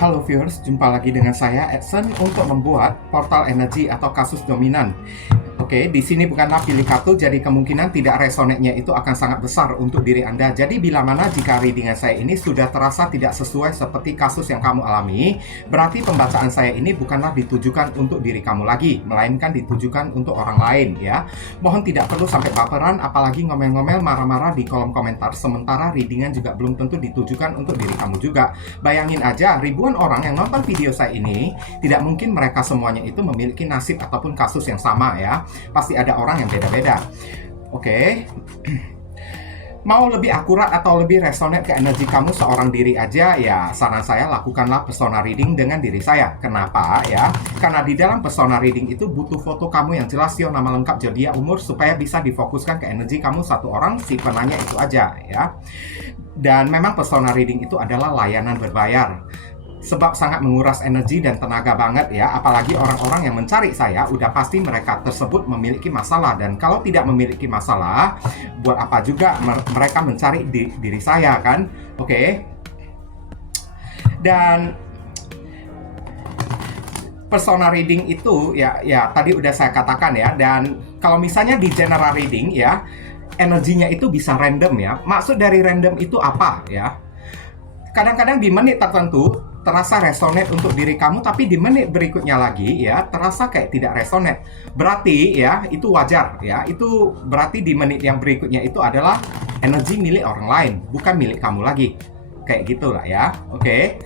Halo viewers, jumpa lagi dengan saya Edson untuk membuat portal energi atau kasus dominan. Oke, di sini bukanlah pilih kartu, jadi kemungkinan tidak resonate-nya itu akan sangat besar untuk diri Anda. Jadi bila mana jika readingan saya ini sudah terasa tidak sesuai seperti kasus yang kamu alami, berarti pembacaan saya ini bukanlah ditujukan untuk diri kamu lagi, melainkan ditujukan untuk orang lain ya. Mohon tidak perlu sampai baperan, apalagi ngomel-ngomel marah-marah di kolom komentar, sementara readingan juga belum tentu ditujukan untuk diri kamu juga. Bayangin aja, ribuan orang yang nonton video saya ini, tidak mungkin mereka semuanya itu memiliki nasib ataupun kasus yang sama ya. Pasti ada orang yang beda-beda. Oke. Mau lebih akurat atau lebih resonate ke energi kamu seorang diri aja, ya saran saya lakukanlah persona reading dengan diri saya. Kenapa ya? Karena di dalam persona reading itu butuh foto kamu yang jelas, nama lengkap, zodiak, umur, supaya bisa difokuskan ke energi kamu satu orang si penanya itu aja ya. Dan memang persona reading itu adalah layanan berbayar, sebab sangat menguras energi dan tenaga banget ya. Apalagi orang-orang yang mencari saya, udah pasti mereka tersebut memiliki masalah. Dan kalau tidak memiliki masalah, buat apa juga mereka mencari diri saya kan? Oke. Dan persona reading itu ya tadi udah saya katakan ya. Dan kalau misalnya di general reading ya, energinya itu bisa random ya. Maksud dari random itu apa ya? Kadang-kadang di menit tertentu terasa resonate untuk diri kamu, tapi di menit berikutnya lagi ya terasa kayak tidak resonate. Berarti ya itu wajar ya. Itu berarti di menit yang berikutnya itu adalah energi milik orang lain, bukan milik kamu lagi. Kayak gitulah ya. Oke.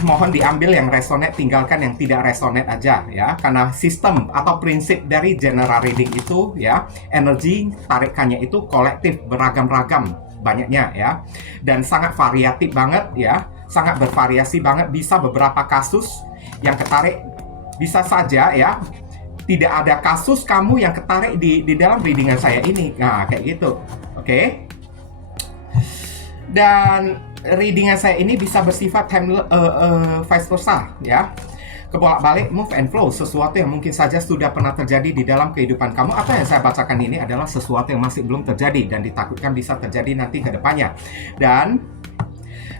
Mohon diambil yang resonate, tinggalkan yang tidak resonate aja ya. Karena sistem atau prinsip dari general reading itu ya, energi tarikannya itu kolektif, beragam-ragam banyaknya ya. Dan sangat variatif banget ya. Sangat bervariasi banget, bisa beberapa kasus yang ketarik, bisa saja ya tidak ada kasus kamu yang ketarik di dalam readingan saya ini. Nah, kayak gitu. Oke. Dan readingan saya ini bisa bersifat vice versa ya. Kebolak-balik, move and flow, sesuatu yang mungkin saja sudah pernah terjadi di dalam kehidupan kamu. Apa yang saya bacakan ini adalah sesuatu yang masih belum terjadi dan ditakutkan bisa terjadi nanti ke depannya. Dan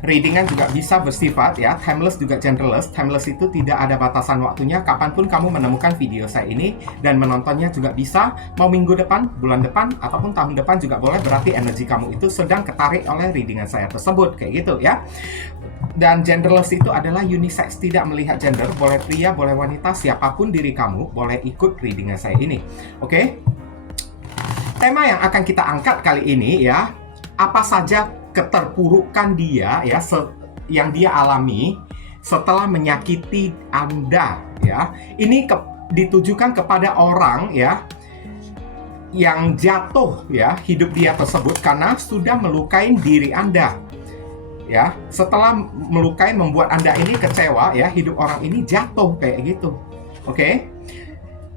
readingan juga bisa bersifat ya timeless, juga genderless. Timeless itu tidak ada batasan waktunya, kapanpun kamu menemukan video saya ini, dan menontonnya juga bisa mau minggu depan, bulan depan, ataupun tahun depan juga boleh. Berarti energi kamu itu sedang ketarik oleh readingan saya tersebut, kayak gitu ya. Dan genderless itu adalah unisex, tidak melihat gender, boleh pria, boleh wanita, siapapun diri kamu boleh ikut readingan saya ini. Oke? Tema yang akan kita angkat kali ini ya, apa saja keterpurukan dia ya yang dia alami setelah menyakiti Anda ya. Ini ditujukan kepada orang ya yang jatuh ya, hidup dia tersebut karena sudah melukai diri Anda. Ya, setelah melukai, membuat Anda ini kecewa ya, hidup orang ini jatuh kayak gitu. Oke?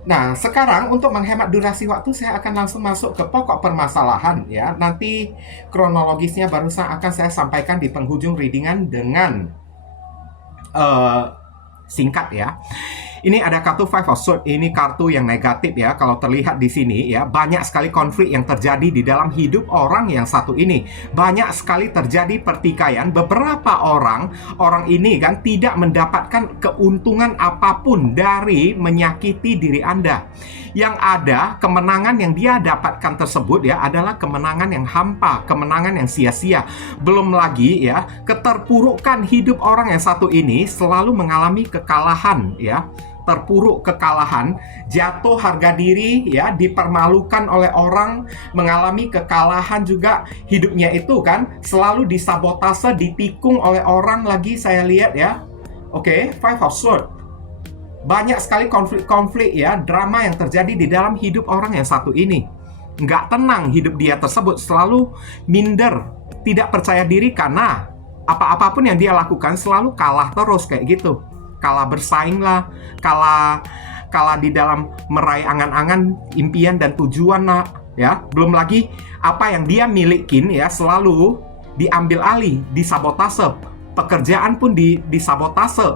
Nah, sekarang untuk menghemat durasi waktu, saya akan langsung masuk ke pokok permasalahan ya. Nanti kronologisnya barusan akan saya sampaikan di penghujung readingan dengan singkat ya. Ini ada kartu Five of Swords, ini kartu yang negatif ya. Kalau terlihat di sini ya, banyak sekali konflik yang terjadi di dalam hidup orang yang satu ini. Banyak sekali terjadi pertikaian. Beberapa orang ini kan tidak mendapatkan keuntungan apapun dari menyakiti diri Anda. Yang ada, kemenangan yang dia dapatkan tersebut ya adalah kemenangan yang hampa, kemenangan yang sia-sia. Belum lagi ya, keterpurukan hidup orang yang satu ini selalu mengalami kekalahan ya. Terpuruk, kekalahan, jatuh harga diri ya, dipermalukan oleh orang, mengalami kekalahan juga. Hidupnya itu kan selalu disabotase, ditikung oleh orang lagi, saya lihat ya. Oke, Five of Swords. Banyak sekali konflik-konflik ya, drama yang terjadi di dalam hidup orang yang satu ini. Nggak tenang hidup dia tersebut, selalu minder, tidak percaya diri karena apa-apapun yang dia lakukan selalu kalah terus kayak gitu. Kalah bersaing lah, kalah di dalam meraih angan-angan, impian dan tujuan lah, ya. Belum lagi apa yang dia milikin ya selalu diambil alih, disabotase. Pekerjaan pun disabotase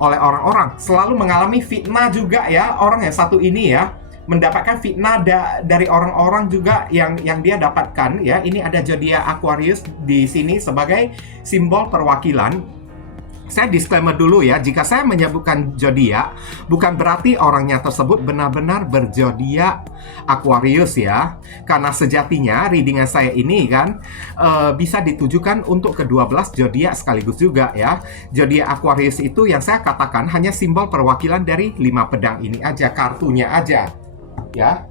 oleh orang-orang. Selalu mengalami fitnah juga ya, orang yang satu ini ya. Mendapatkan fitnah dari orang-orang juga yang dia dapatkan ya. Ini ada zodiak Aquarius di sini sebagai simbol perwakilan Saya disclaimer dulu ya, jika saya menyebutkan zodiak, bukan berarti orangnya tersebut benar-benar berzodiak Aquarius ya. Karena sejatinya readingan saya ini kan bisa ditujukan untuk ke-12 zodiak sekaligus juga ya. Zodiak Aquarius itu yang saya katakan hanya simbol perwakilan dari 5 pedang ini aja, kartunya aja. Ya.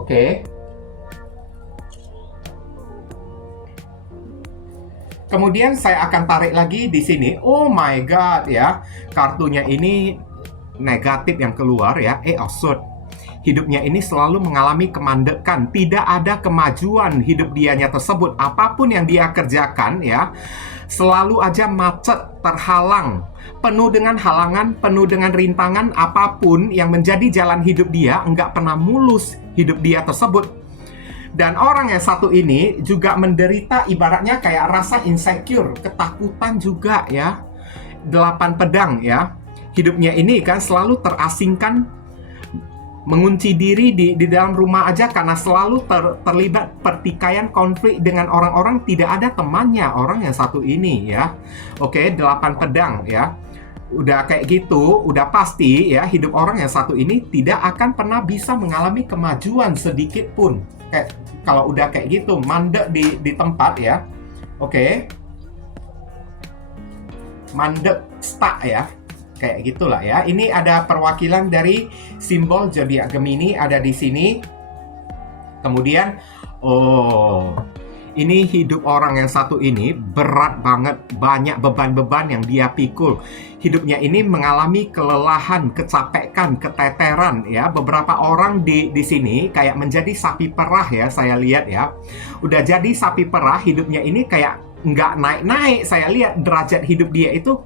Oke. Kemudian saya akan tarik lagi di sini. Oh my god ya. Kartunya ini negatif yang keluar ya. Of Swords. Hidupnya ini selalu mengalami kemandekan. Tidak ada kemajuan hidup dianya tersebut. Apapun yang dia kerjakan ya, selalu aja macet, terhalang. Penuh dengan halangan, penuh dengan rintangan. Apapun yang menjadi jalan hidup dia, nggak pernah mulus hidup dia tersebut. Dan orang yang satu ini juga menderita ibaratnya kayak rasa insecure, ketakutan juga ya. 8 pedang ya. Hidupnya ini kan selalu terasingkan, mengunci diri di dalam rumah aja karena selalu terlibat pertikaian konflik dengan orang-orang, tidak ada temannya orang yang satu ini ya. Oke, 8 pedang ya. Udah kayak gitu, udah pasti ya hidup orang yang satu ini tidak akan pernah bisa mengalami kemajuan sedikit pun. Kayak kalau udah kayak gitu, mandek di tempat ya. Oke. Mandek, stuck ya. Kayak gitulah ya. Ini ada perwakilan dari simbol zodiak Gemini ada di sini. Kemudian ini hidup orang yang satu ini berat banget, banyak beban-beban yang dia pikul. Hidupnya ini mengalami kelelahan, kecapekan, keteteran ya. Beberapa orang di sini kayak menjadi sapi perah ya, saya lihat ya. Udah jadi sapi perah, hidupnya ini kayak nggak naik-naik. Saya lihat derajat hidup dia itu,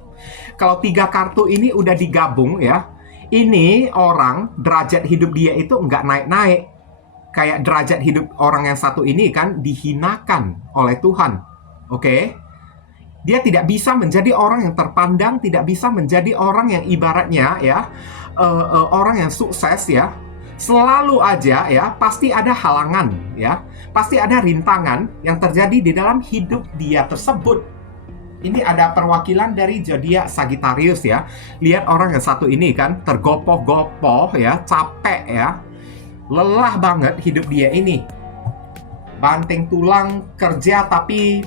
kalau 3 kartu ini udah digabung ya, ini orang derajat hidup dia itu nggak naik-naik. Kayak derajat hidup orang yang satu ini kan dihinakan oleh Tuhan. Oke? Dia tidak bisa menjadi orang yang terpandang, tidak bisa menjadi orang yang ibaratnya ya, orang yang sukses ya. Selalu aja ya, pasti ada halangan ya. Pasti ada rintangan yang terjadi di dalam hidup dia tersebut. Ini ada perwakilan dari zodiak Sagittarius ya. Lihat orang yang satu ini kan tergopoh-gopoh ya, capek ya. Lelah banget hidup dia ini. Banting tulang kerja tapi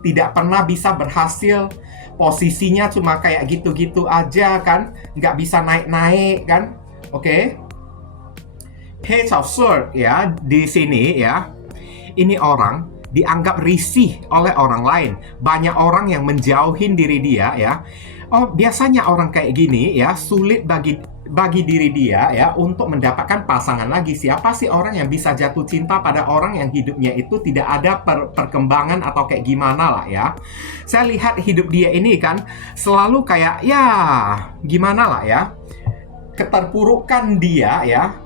tidak pernah bisa berhasil. Posisinya cuma kayak gitu-gitu aja kan. Nggak bisa naik-naik kan. Oke. Page of Swords ya di sini ya. Ini orang dianggap risih oleh orang lain. Banyak orang yang menjauhin diri dia ya. Oh, biasanya orang kayak gini ya sulit bagi diri dia ya untuk mendapatkan pasangan lagi. Siapa sih orang yang bisa jatuh cinta pada orang yang hidupnya itu tidak ada perkembangan atau kayak gimana lah ya. Saya lihat hidup dia ini kan selalu kayak ya gimana lah ya. Keterpurukan dia ya.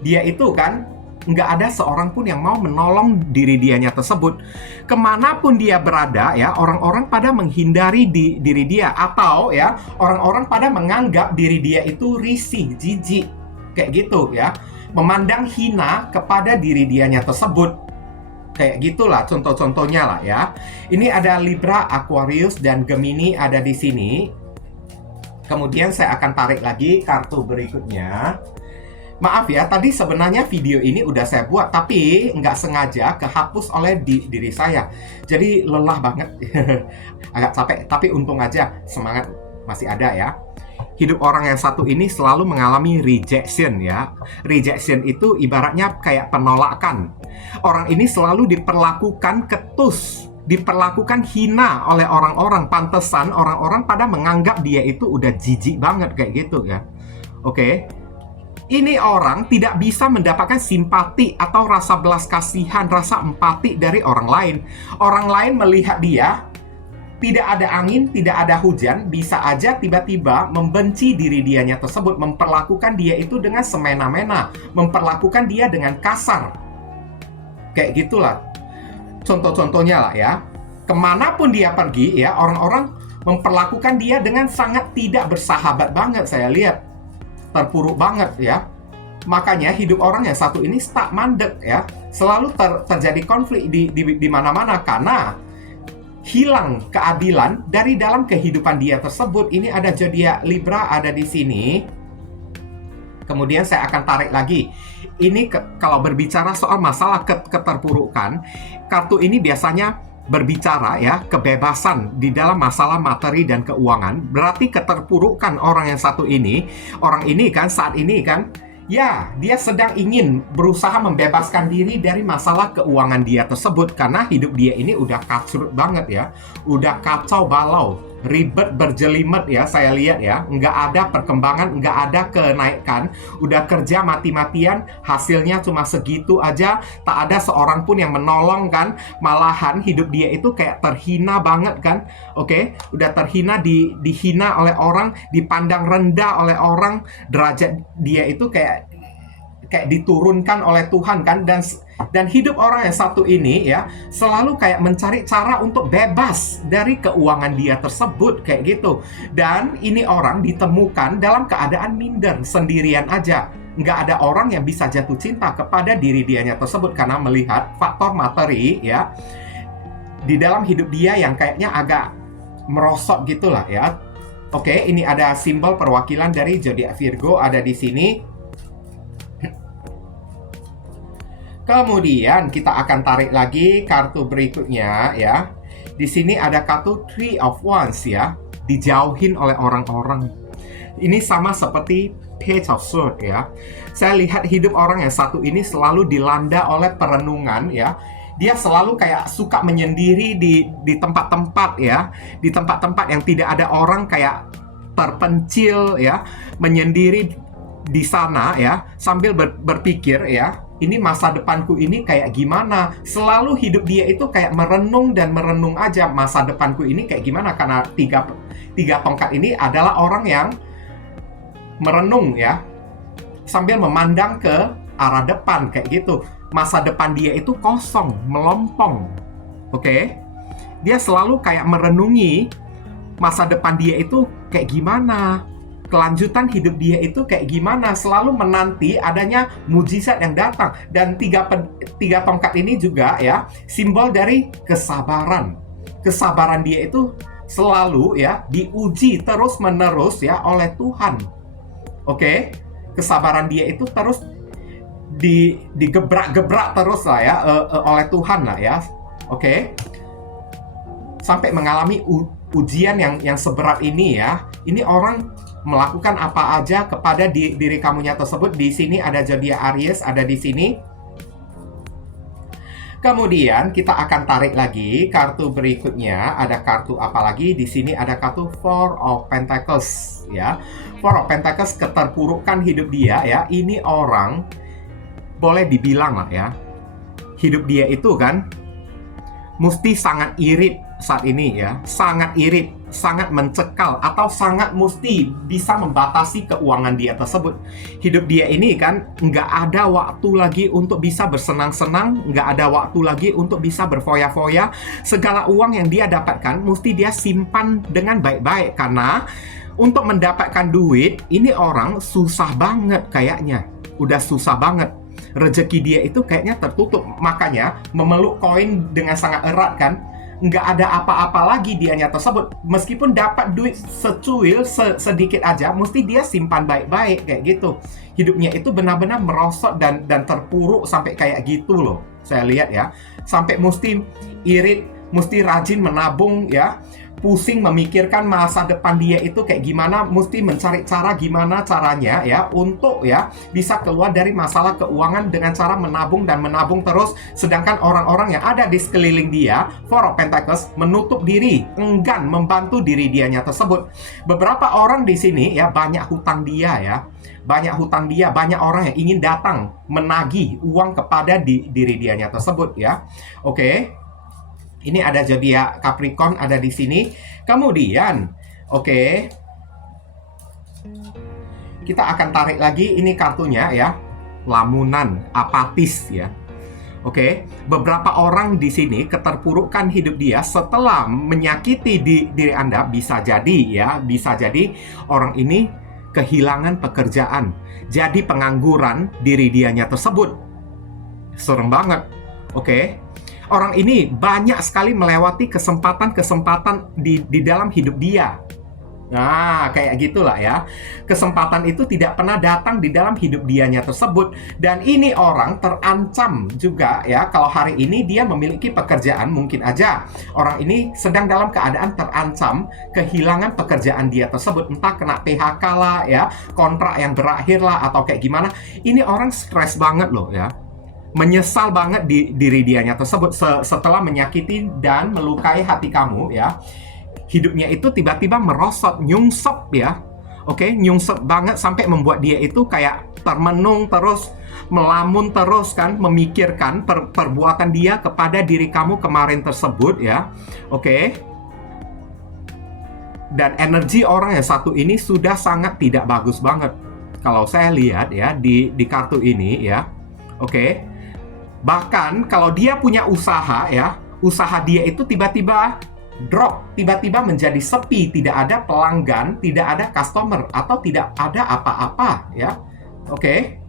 Dia itu kan nggak ada seorang pun yang mau menolong diri dianya tersebut. Kemanapun dia berada ya, orang-orang pada menghindari diri dia. Atau ya, orang-orang pada menganggap diri dia itu risih, jijik. Kayak gitu ya. Memandang hina kepada diri dianya tersebut. Kayak gitulah contoh-contohnya lah ya. Ini ada Libra, Aquarius, dan Gemini ada di sini. Kemudian saya akan tarik lagi kartu berikutnya. Maaf ya, tadi sebenarnya video ini udah saya buat, tapi nggak sengaja kehapus oleh diri saya. Jadi lelah banget, agak capek, tapi untung aja semangat masih ada ya. Hidup orang yang satu ini selalu mengalami rejection ya. Rejection itu ibaratnya kayak penolakan. Orang ini selalu diperlakukan ketus, diperlakukan hina oleh orang-orang. Pantesan orang-orang pada menganggap dia itu udah jijik banget kayak gitu ya. Oke. Ini orang tidak bisa mendapatkan simpati atau rasa belas kasihan, rasa empati dari orang lain. Orang lain melihat dia, tidak ada angin, tidak ada hujan, bisa aja tiba-tiba membenci diri dianya tersebut, memperlakukan dia itu dengan semena-mena, memperlakukan dia dengan kasar. Kayak gitulah. Contoh-contohnya lah ya. Kemanapun dia pergi ya, orang-orang memperlakukan dia dengan sangat tidak bersahabat banget, saya lihat. Terpuruk banget ya. Makanya hidup orang yang satu ini stuck, mandek ya. Selalu terjadi konflik di mana-mana karena hilang keadilan dari dalam kehidupan dia tersebut. Ini ada zodiak Libra ada di sini. Kemudian saya akan tarik lagi. Ini kalau berbicara soal masalah keterpurukan, kartu ini biasanya berbicara ya kebebasan di dalam masalah materi dan keuangan. Berarti keterpurukan orang yang satu ini, orang ini kan saat ini kan, ya, dia sedang ingin berusaha membebaskan diri dari masalah keuangan dia tersebut. Karena hidup dia ini udah kacrut banget ya. Udah kacau balau, ribet berjelimet ya, saya lihat ya. Nggak ada perkembangan, nggak ada kenaikan. Udah kerja mati-matian, hasilnya cuma segitu aja. Tak ada seorang pun yang menolong kan. Malahan hidup dia itu kayak terhina banget kan. Oke, udah terhina, dihina oleh orang, dipandang rendah oleh orang. Derajat dia itu kayak diturunkan oleh Tuhan kan, dan hidup orang yang satu ini ya selalu kayak mencari cara untuk bebas dari keuangan dia tersebut kayak gitu. Dan ini orang ditemukan dalam keadaan minder, sendirian aja. Nggak ada orang yang bisa jatuh cinta kepada diri dianya tersebut karena melihat faktor materi ya di dalam hidup dia yang kayaknya agak merosot gitulah ya. Oke, ini ada simbol perwakilan dari zodiak Virgo ada di sini. Kemudian kita akan tarik lagi kartu berikutnya ya. Di sini ada kartu Three of Wands ya, dijauhin oleh orang-orang. Ini sama seperti Page of Swords ya. Saya lihat hidup orang yang satu ini selalu dilanda oleh perenungan ya. Dia selalu kayak suka menyendiri di tempat-tempat ya, di tempat-tempat yang tidak ada orang, kayak terpencil ya, menyendiri di sana ya, sambil berpikir ya, ini masa depanku ini kayak gimana. Selalu hidup dia itu kayak merenung dan merenung aja, masa depanku ini kayak gimana. Karena tiga tongkat ini adalah orang yang merenung ya, sambil memandang ke arah depan kayak gitu. Masa depan dia itu kosong, melompong. Oke? Dia selalu kayak merenungi masa depan dia itu kayak gimana, kelanjutan hidup dia itu kayak gimana, selalu menanti adanya mujizat yang datang. Dan tiga tongkat ini juga ya simbol dari kesabaran. Kesabaran dia itu selalu ya diuji terus-menerus ya oleh Tuhan. Oke? Kesabaran dia itu terus digebrak-gebrak terus lah ya oleh Tuhan lah ya. Oke? Sampai mengalami ujian yang seberat ini ya. Ini orang melakukan apa aja kepada diri kamunya tersebut. Di sini ada zodiak Aries ada di sini. Kemudian kita akan tarik lagi kartu berikutnya. Ada kartu apa lagi? Di sini ada kartu Four of Pentacles ya. Four of Pentacles, keterpurukan hidup dia ya. Ini orang boleh dibilang lah ya, hidup dia itu kan mesti sangat irit saat ini ya, sangat irit, sangat mencekal, atau sangat mesti bisa membatasi keuangan dia tersebut. Hidup dia ini kan nggak ada waktu lagi untuk bisa bersenang-senang, nggak ada waktu lagi untuk bisa berfoya-foya. Segala uang yang dia dapatkan mesti dia simpan dengan baik-baik, karena untuk mendapatkan duit ini orang susah banget kayaknya, udah susah banget. Rezeki dia itu kayaknya tertutup, makanya memeluk koin dengan sangat erat kan. Nggak ada apa-apa lagi dianya tersebut. Meskipun dapat duit secuil, sedikit aja, mesti dia simpan baik-baik kayak gitu. Hidupnya itu benar-benar merosot dan terpuruk sampai kayak gitu loh. Saya lihat ya, sampai mesti irit, mesti rajin menabung ya. Pusing memikirkan masa depan dia itu kayak gimana, mesti mencari cara gimana caranya ya untuk ya bisa keluar dari masalah keuangan dengan cara menabung dan menabung terus. Sedangkan orang-orang yang ada di sekeliling dia, Four of Pentacles, menutup diri, enggan membantu diri dianya tersebut. Beberapa orang di sini ya banyak hutang dia ya. Banyak hutang dia, banyak orang yang ingin datang menagih uang kepada diri dianya tersebut ya. Oke. Ini ada zodiak Capricorn ada di sini. Kemudian, oke, kita akan tarik lagi ini kartunya ya. Lamunan, apatis ya. Oke, beberapa orang di sini keterpurukan hidup dia setelah menyakiti diri Anda. Bisa jadi ya, bisa jadi orang ini kehilangan pekerjaan, jadi pengangguran diri dianya tersebut. Serem banget. Oke. Orang ini banyak sekali melewati kesempatan-kesempatan di dalam hidup dia. Nah, kayak gitulah ya. Kesempatan itu tidak pernah datang di dalam hidup dianya tersebut. Dan ini orang terancam juga ya. Kalau hari ini dia memiliki pekerjaan, mungkin aja orang ini sedang dalam keadaan terancam kehilangan pekerjaan dia tersebut. Entah kena PHK lah ya, kontrak yang berakhir lah, atau kayak gimana. Ini orang stres banget loh ya. Menyesal banget di diri dianya tersebut setelah menyakiti dan melukai hati kamu ya. Hidupnya itu tiba-tiba merosot, nyungsep ya. Oke, nyungsep banget sampai membuat dia itu kayak termenung terus, melamun terus kan, memikirkan perbuatan dia kepada diri kamu kemarin tersebut ya. Oke. Dan energi orang yang satu ini sudah sangat tidak bagus banget. Kalau saya lihat ya di kartu ini ya. Oke. Bahkan kalau dia punya usaha ya, usaha dia itu tiba-tiba drop, tiba-tiba menjadi sepi, tidak ada pelanggan, tidak ada customer, atau tidak ada apa-apa ya. Oke.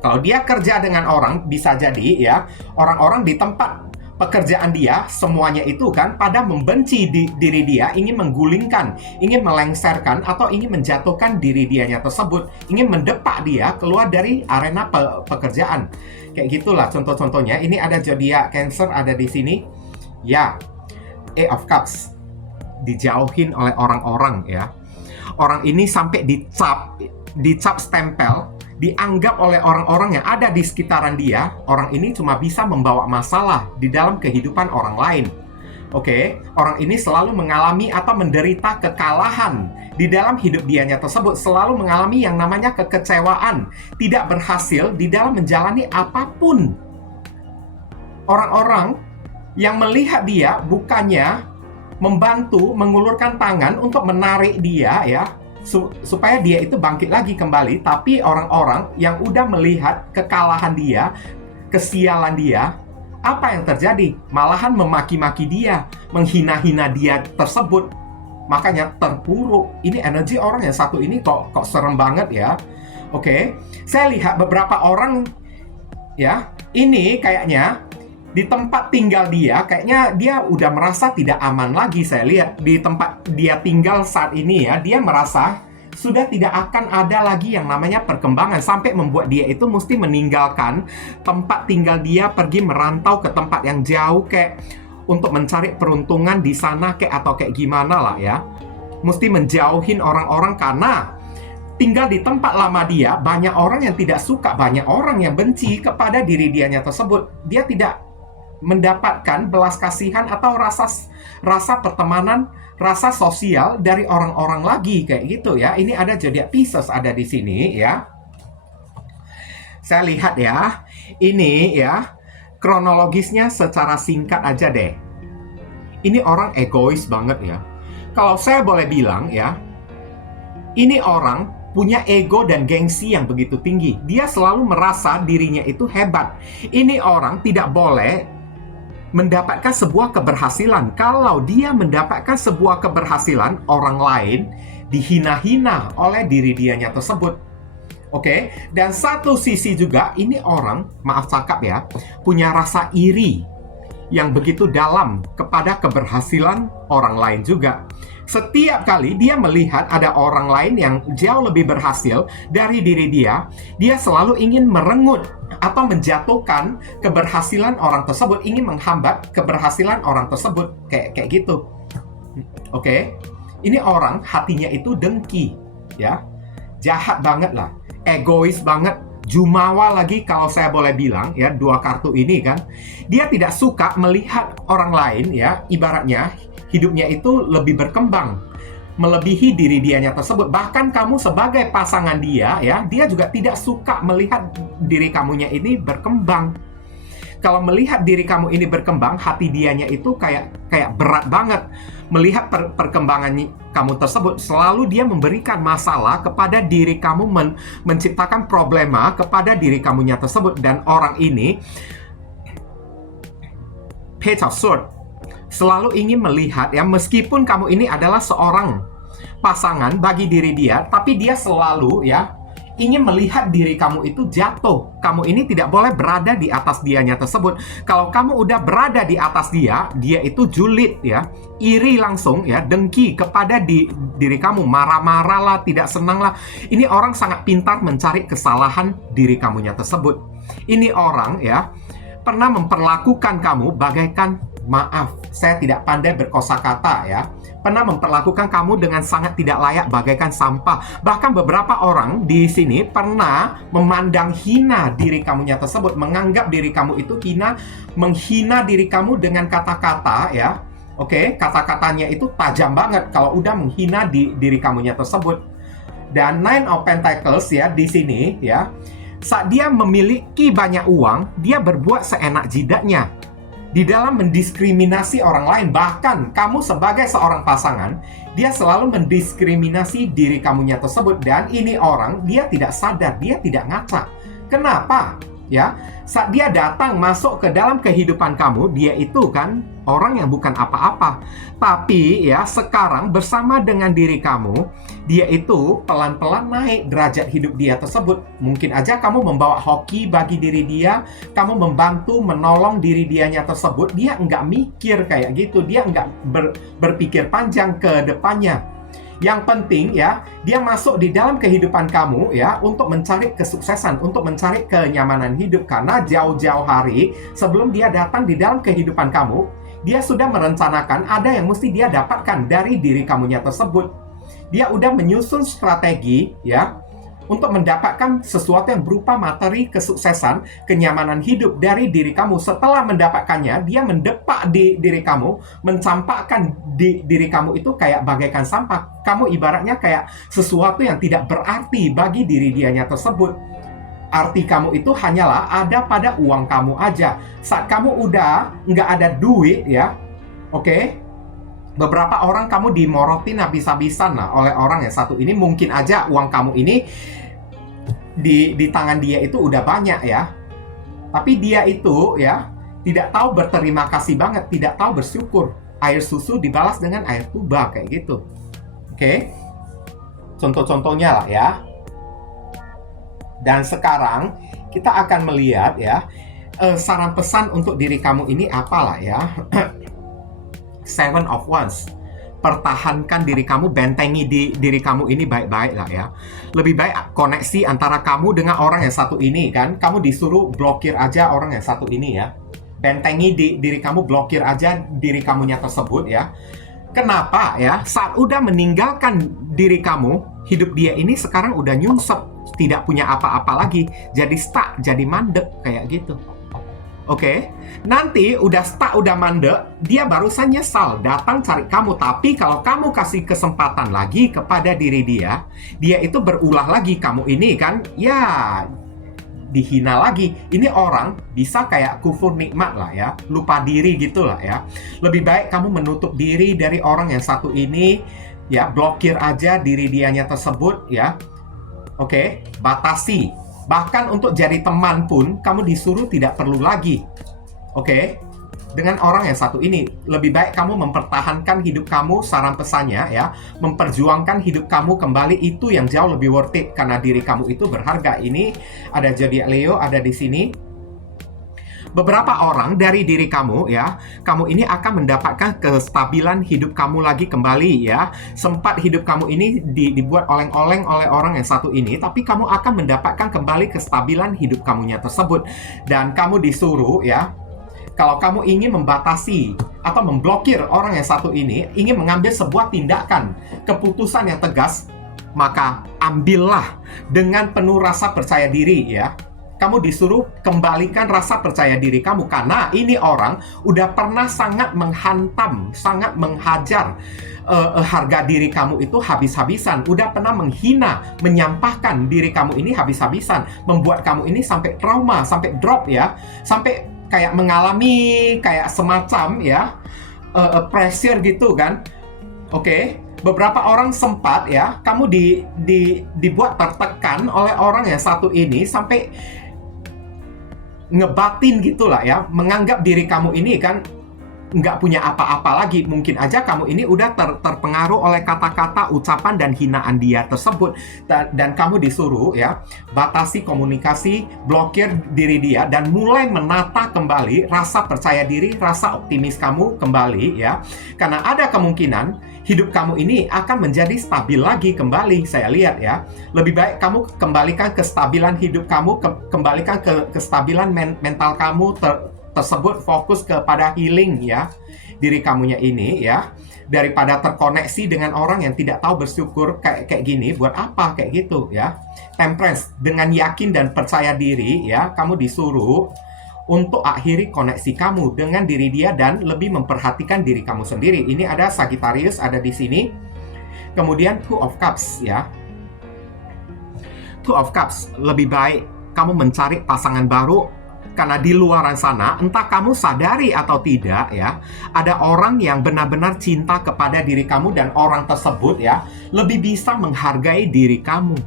Kalau dia kerja dengan orang, bisa jadi ya, orang-orang di tempat pekerjaan dia, semuanya itu kan pada membenci diri dia, ingin menggulingkan, ingin melengsarkan, atau ingin menjatuhkan diri dianya tersebut, ingin mendepak dia keluar dari arena pekerjaan. Kayak gitulah contoh-contohnya. Ini ada zodiak Cancer ada di sini. Ya, Eight of Cups, dijauhin oleh orang-orang ya. Orang ini sampai dicap stempel, dianggap oleh orang-orang yang ada di sekitaran dia, orang ini cuma bisa membawa masalah di dalam kehidupan orang lain. Oke, orang ini selalu mengalami atau menderita kekalahan di dalam hidup dianya tersebut, selalu mengalami yang namanya kekecewaan, tidak berhasil di dalam menjalani apapun. Orang-orang yang melihat dia bukannya membantu, mengulurkan tangan untuk menarik dia ya, supaya dia itu bangkit lagi kembali, tapi orang-orang yang udah melihat kekalahan dia, kesialan dia, apa yang terjadi? Malahan memaki-maki dia, menghina-hina dia tersebut. Makanya terpuruk. Ini energi orang yang satu ini kok serem banget ya. Oke, saya lihat beberapa orang ya, ini kayaknya di tempat tinggal dia, kayaknya dia udah merasa tidak aman lagi. Saya lihat di tempat dia tinggal saat ini ya, dia merasa sudah tidak akan ada lagi yang namanya perkembangan, sampai membuat dia itu mesti meninggalkan tempat tinggal dia, pergi merantau ke tempat yang jauh kayak untuk mencari peruntungan di sana kayak, atau kayak gimana lah ya. Mesti menjauhin orang-orang karena tinggal di tempat lama dia, banyak orang yang tidak suka, banyak orang yang benci kepada diri dianya tersebut. Dia tidak mendapatkan belas kasihan atau rasa pertemanan, rasa sosial dari orang-orang lagi kayak gitu ya. Ini ada zodiak Pisces ada di sini ya. Saya lihat ya. Ini ya, kronologisnya secara singkat aja deh. Ini orang egois banget ya. Kalau saya boleh bilang ya, ini orang punya ego dan gengsi yang begitu tinggi. Dia selalu merasa dirinya itu hebat. Ini orang tidak boleh mendapatkan sebuah keberhasilan. Kalau dia mendapatkan sebuah keberhasilan, orang lain dihina-hina oleh diri dianya tersebut. Oke, dan satu sisi juga ini orang, maaf cakap ya, punya rasa iri yang begitu dalam kepada keberhasilan orang lain juga. Setiap kali dia melihat ada orang lain yang jauh lebih berhasil dari diri dia, dia selalu ingin merengut atau menjatuhkan keberhasilan orang tersebut, ingin menghambat keberhasilan orang tersebut, kayak gitu. Oke, ini orang hatinya itu dengki, ya, jahat banget lah, egois banget, jumawa lagi kalau saya boleh bilang, ya, dua kartu ini kan, dia tidak suka melihat orang lain, ya, ibaratnya hidupnya itu lebih berkembang, melebihi diri dianya tersebut. Bahkan kamu sebagai pasangan dia, ya, dia juga tidak suka melihat diri kamunya ini berkembang. Kalau melihat diri kamu ini berkembang, hati dianya itu kayak berat banget. Melihat perkembangan kamu tersebut, selalu dia memberikan masalah kepada diri kamu, menciptakan problema kepada diri kamunya tersebut. Dan orang ini, Page of Swords, selalu ingin melihat, ya, meskipun kamu ini adalah seorang pasangan bagi diri dia, tapi dia selalu, ya, ingin melihat diri kamu itu jatuh. Kamu ini tidak boleh berada di atas dianya tersebut. Kalau kamu udah berada di atas dia, dia itu julid ya, iri langsung ya, dengki kepada diri kamu, marah-marah lah, tidak senang lah. Ini orang sangat pintar mencari kesalahan diri kamunya tersebut. Ini orang ya, pernah memperlakukan kamu bagaikan, maaf, saya tidak pandai berkosakata ya, pernah memperlakukan kamu dengan sangat tidak layak bagaikan sampah. Bahkan beberapa orang di sini pernah memandang hina diri kamunya tersebut, menganggap diri kamu itu hina, menghina diri kamu dengan kata-kata ya. Oke, kata-katanya itu tajam banget kalau udah menghina diri kamunya tersebut. Dan Nine of Pentacles ya di sini ya, saat dia memiliki banyak uang, dia berbuat seenak jidatnya di dalam mendiskriminasi orang lain. Bahkan kamu sebagai seorang pasangan, dia selalu mendiskriminasi diri kamunya tersebut. Dan ini orang, dia tidak sadar, dia tidak ngaca. Kenapa? Ya, saat dia datang masuk ke dalam kehidupan kamu, dia itu kan orang yang bukan apa-apa. Tapi ya, sekarang bersama dengan diri kamu, dia itu pelan-pelan naik derajat hidup dia tersebut. Mungkin aja kamu membawa hoki bagi diri dia, kamu membantu menolong diri dianya tersebut. Dia nggak mikir kayak gitu, dia nggak berpikir panjang ke depannya. Yang penting ya, dia masuk di dalam kehidupan kamu ya untuk mencari kesuksesan, untuk mencari kenyamanan hidup. Karena jauh-jauh hari sebelum dia datang di dalam kehidupan kamu, dia sudah merencanakan ada yang mesti dia dapatkan dari diri kamunya tersebut. Dia udah menyusun strategi ya untuk mendapatkan sesuatu yang berupa materi kesuksesan, kenyamanan hidup dari diri kamu. Setelah mendapatkannya, dia mendepak di diri kamu, mencampakkan diri kamu itu kayak bagaikan sampah. Kamu ibaratnya kayak sesuatu yang tidak berarti bagi diri dianya tersebut. Arti kamu itu hanyalah ada pada uang kamu aja. Saat kamu udah nggak ada duit ya, oke? Beberapa orang kamu dimorotin habis-habisan lah oleh orang yang satu ini. Mungkin aja uang kamu ini di tangan dia itu udah banyak ya, tapi dia itu ya tidak tahu berterima kasih banget, tidak tahu bersyukur. Air susu dibalas dengan air tuba kayak gitu. Oke? Contoh-contohnya lah ya. Dan sekarang kita akan melihat ya, saran pesan untuk diri kamu ini apalah ya. Seven of Wands. Pertahankan diri kamu, bentengi diri kamu ini baik-baik lah ya. Lebih baik koneksi antara kamu dengan orang yang satu ini kan. Kamu disuruh blokir aja orang yang satu ini ya. Bentengi diri kamu, blokir aja diri kamunya tersebut ya. Kenapa ya? Saat udah meninggalkan diri kamu, hidup dia ini sekarang udah nyungsep, tidak punya apa-apa lagi. Jadi stuck, jadi mandek kayak gitu. Oke, nanti udah stuck, udah mandek, dia barusan nyesal datang cari kamu. Tapi kalau kamu kasih kesempatan lagi kepada diri dia, dia itu berulah lagi. Kamu ini kan, ya dihina lagi. Ini orang bisa kayak kufur nikmat lah ya, lupa diri gitu lah ya. Lebih baik kamu menutup diri dari orang yang satu ini, ya blokir aja diri dianya tersebut ya. Oke, batasi. Bahkan untuk jadi teman pun, kamu disuruh tidak perlu lagi. Oke? Dengan orang yang satu ini, lebih baik kamu mempertahankan hidup kamu, saran pesannya ya. Memperjuangkan hidup kamu kembali, itu yang jauh lebih worth it. Karena diri kamu itu berharga. Ini ada zodiak Leo, ada di sini. Beberapa orang dari diri kamu ya, kamu ini akan mendapatkan kestabilan hidup kamu lagi kembali ya. Sempat hidup kamu ini dibuat oleng-oleng oleh orang yang satu ini, tapi kamu akan mendapatkan kembali kestabilan hidup kamunya tersebut. Dan kamu disuruh ya, kalau kamu ingin membatasi atau memblokir orang yang satu ini, ingin mengambil sebuah tindakan, keputusan yang tegas, maka ambillah dengan penuh rasa percaya diri ya. Kamu disuruh kembalikan rasa percaya diri kamu, karena ini orang udah pernah sangat menghantam, sangat menghajar harga diri kamu itu habis-habisan. Udah pernah menghina, menyampahkan diri kamu ini habis-habisan, membuat kamu ini sampai trauma, sampai drop ya, sampai kayak mengalami kayak semacam ya pressure gitu kan. Oke. Beberapa orang sempat ya, kamu dibuat tertekan oleh orang yang satu ini sampai ngebatin gitulah ya, menganggap diri kamu ini kan nggak punya apa-apa lagi. Mungkin aja kamu ini udah terpengaruh oleh kata-kata, ucapan, dan hinaan dia tersebut. Dan kamu disuruh ya, batasi komunikasi, blokir diri dia, dan mulai menata kembali rasa percaya diri, rasa optimis kamu kembali ya. Karena ada kemungkinan hidup kamu ini akan menjadi stabil lagi kembali. Saya lihat ya, lebih baik kamu kembalikan kestabilan hidup kamu, kembalikan kestabilan mental kamu tersebut, fokus kepada healing ya diri kamunya ini ya, daripada terkoneksi dengan orang yang tidak tahu bersyukur kayak gini. Buat apa kayak gitu ya. Temperance, dengan yakin dan percaya diri ya, kamu disuruh untuk akhiri koneksi kamu dengan diri dia dan lebih memperhatikan diri kamu sendiri. Ini ada Sagittarius ada di sini. Kemudian Two of Cups ya. Two of Cups, lebih baik kamu mencari pasangan baru. Karena di luar sana, entah kamu sadari atau tidak ya, ada orang yang benar-benar cinta kepada diri kamu, dan orang tersebut ya lebih bisa menghargai diri kamu.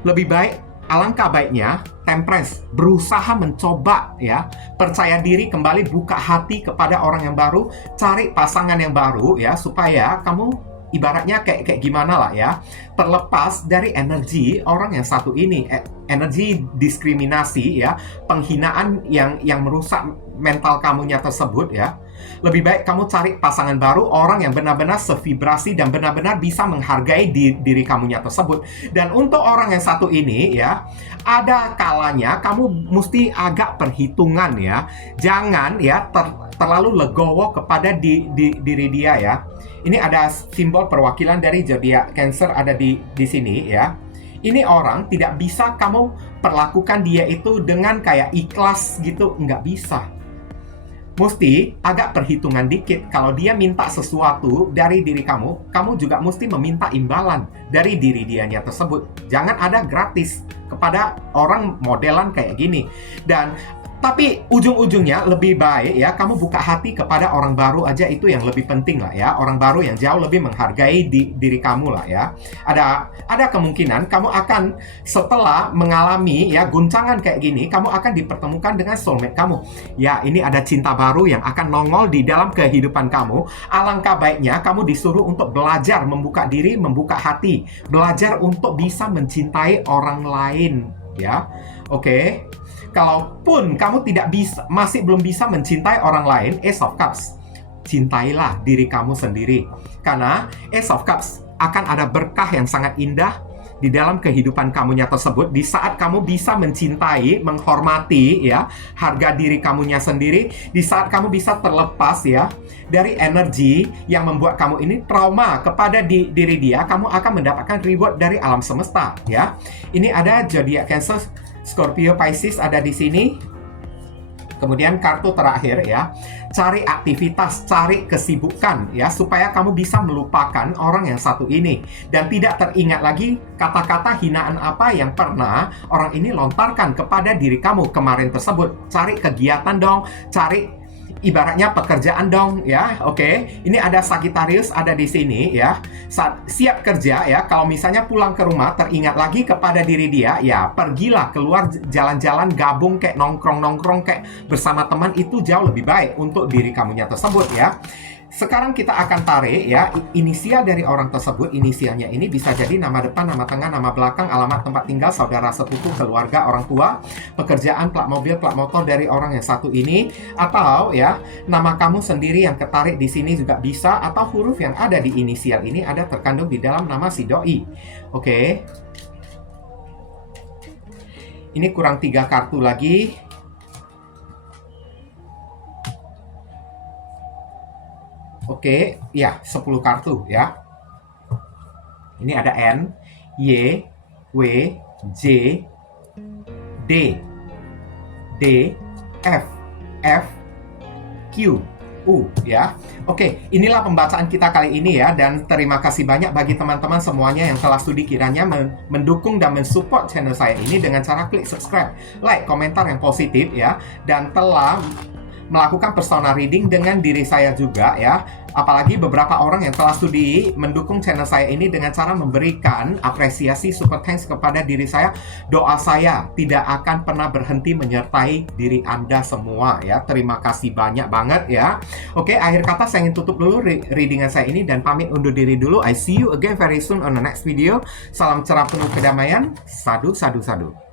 Lebih baik, alangkah baiknya Temperance berusaha mencoba ya, percaya diri kembali, buka hati kepada orang yang baru, cari pasangan yang baru ya, supaya kamu ibaratnya kayak gimana lah ya, terlepas dari energi orang yang satu ini, energi diskriminasi ya, penghinaan yang merusak mental kamunya tersebut ya. Lebih baik kamu cari pasangan baru, orang yang benar-benar sevibrasi dan benar-benar bisa menghargai diri kamunya tersebut. Dan untuk orang yang satu ini ya, ada kalanya kamu mesti agak perhitungan ya, jangan ya terlalu legowo kepada diri dia ya. Ini ada simbol perwakilan dari zodiak Cancer ada di sini ya. Ini orang tidak bisa kamu perlakukan dia itu dengan kayak ikhlas gitu, nggak bisa. Mesti agak perhitungan dikit. Kalau dia minta sesuatu dari diri kamu, kamu juga mesti meminta imbalan dari diri dianya tersebut. Jangan ada gratis kepada orang modelan kayak gini. Dan tapi ujung-ujungnya lebih baik ya kamu buka hati kepada orang baru aja, itu yang lebih penting lah ya. Orang baru yang jauh lebih menghargai diri kamu lah ya. Ada kemungkinan kamu akan setelah mengalami ya guncangan kayak gini, kamu akan dipertemukan dengan soulmate kamu. Ya, ini ada cinta baru yang akan nongol di dalam kehidupan kamu. Alangkah baiknya kamu disuruh untuk belajar membuka diri, membuka hati, belajar untuk bisa mencintai orang lain ya. Oke. Kalaupun kamu masih belum bisa mencintai orang lain, Ace of Cups, cintailah diri kamu sendiri. Karena Ace of Cups akan ada berkah yang sangat indah di dalam kehidupan kamunya tersebut, di saat kamu bisa mencintai, menghormati ya, harga diri kamunya sendiri, di saat kamu bisa terlepas ya dari energi yang membuat kamu ini trauma kepada diri dia, kamu akan mendapatkan reward dari alam semesta ya. Ini ada zodiak Cancer, Scorpio, Pisces ada di sini. Kemudian kartu terakhir ya, cari aktivitas, cari kesibukan ya, supaya kamu bisa melupakan orang yang satu ini dan tidak teringat lagi kata-kata hinaan apa yang pernah orang ini lontarkan kepada diri kamu kemarin tersebut. Cari kegiatan dong, cari ibaratnya pekerjaan dong ya. Oke. Ini ada Sagittarius ada di sini ya. Siap kerja ya. Kalau misalnya pulang ke rumah teringat lagi kepada diri dia, ya pergilah keluar jalan-jalan, gabung kayak nongkrong-nongkrong kayak bersama teman, itu jauh lebih baik untuk diri kamunya tersebut ya. Sekarang kita akan tarik ya inisial dari orang tersebut. Inisialnya ini bisa jadi nama depan, nama tengah, nama belakang, alamat tempat tinggal, saudara sepupu, keluarga, orang tua, pekerjaan, plat mobil, plat motor dari orang yang satu ini, atau ya nama kamu sendiri yang ketarik di sini juga bisa, atau huruf yang ada di inisial ini ada terkandung di dalam nama si doi. Oke. Ini kurang 3 kartu lagi. Oke, ya 10 kartu ya. Ini ada N, Y, W, J, D, F, Q, U ya. Oke, inilah pembacaan kita kali ini ya. Dan terima kasih banyak bagi teman-teman semuanya yang telah studi kiranya mendukung dan mensupport channel saya ini dengan cara klik subscribe, like, komentar yang positif ya. Dan telah melakukan personal reading dengan diri saya juga ya. Apalagi beberapa orang yang telah studi mendukung channel saya ini dengan cara memberikan apresiasi super thanks kepada diri saya. Doa saya tidak akan pernah berhenti menyertai diri Anda semua ya. Terima kasih banyak banget ya. Oke, akhir kata saya ingin tutup dulu readingan saya ini dan pamit undur diri dulu. I see you again very soon on the next video. Salam cerah penuh kedamaian. Sadu, sadu, sadu.